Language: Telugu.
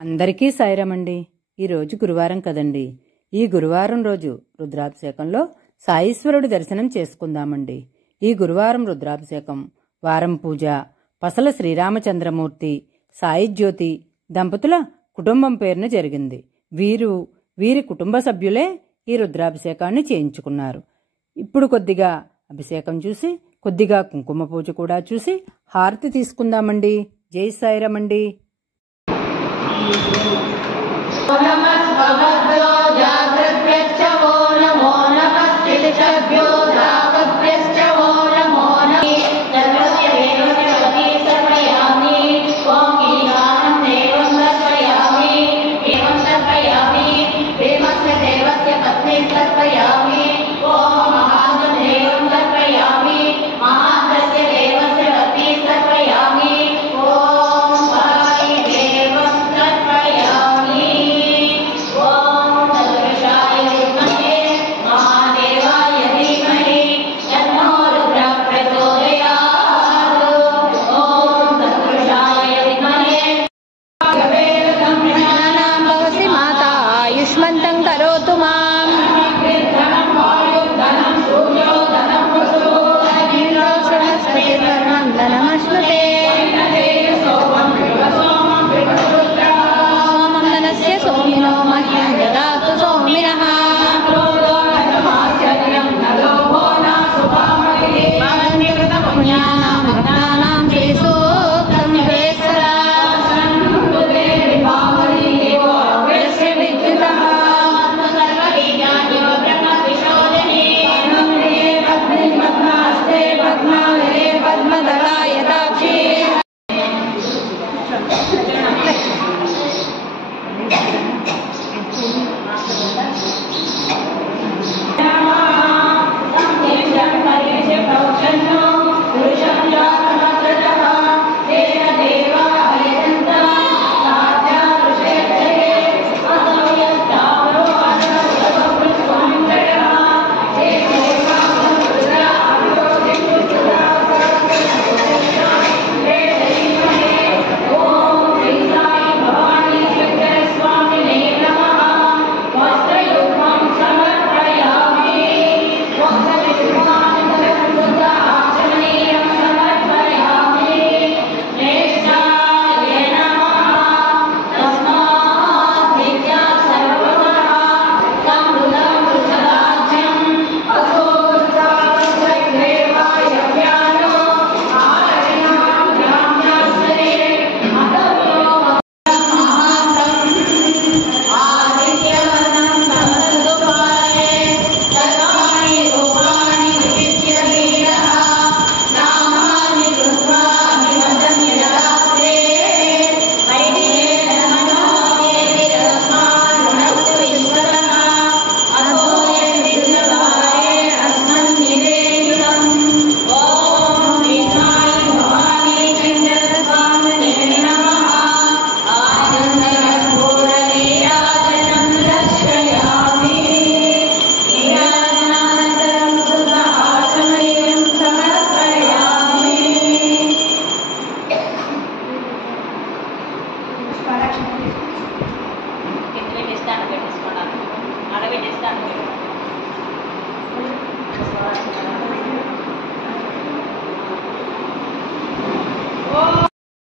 అందరికీ సాయిరామండి. ఈరోజు గురువారం కదండి. ఈ గురువారం రోజు రుద్రాభిషేకంలో సాయీశ్వరుడి దర్శనం చేసుకుందామండి. ఈ గురువారం రుద్రాభిషేకం, వారం పూజ పసల శ్రీరామచంద్రమూర్తి, సాయిజ్యోతి దంపతుల కుటుంబం పేరున జరిగింది. వీరి కుటుంబ సభ్యులే ఈ రుద్రాభిషేకాన్ని చేయించుకున్నారు. ఇప్పుడు కొద్దిగా అభిషేకం చూసి, కొద్దిగా కుంకుమ పూజ కూడా చూసి హారతి తీసుకుందామండి. జై సాయిరామండి.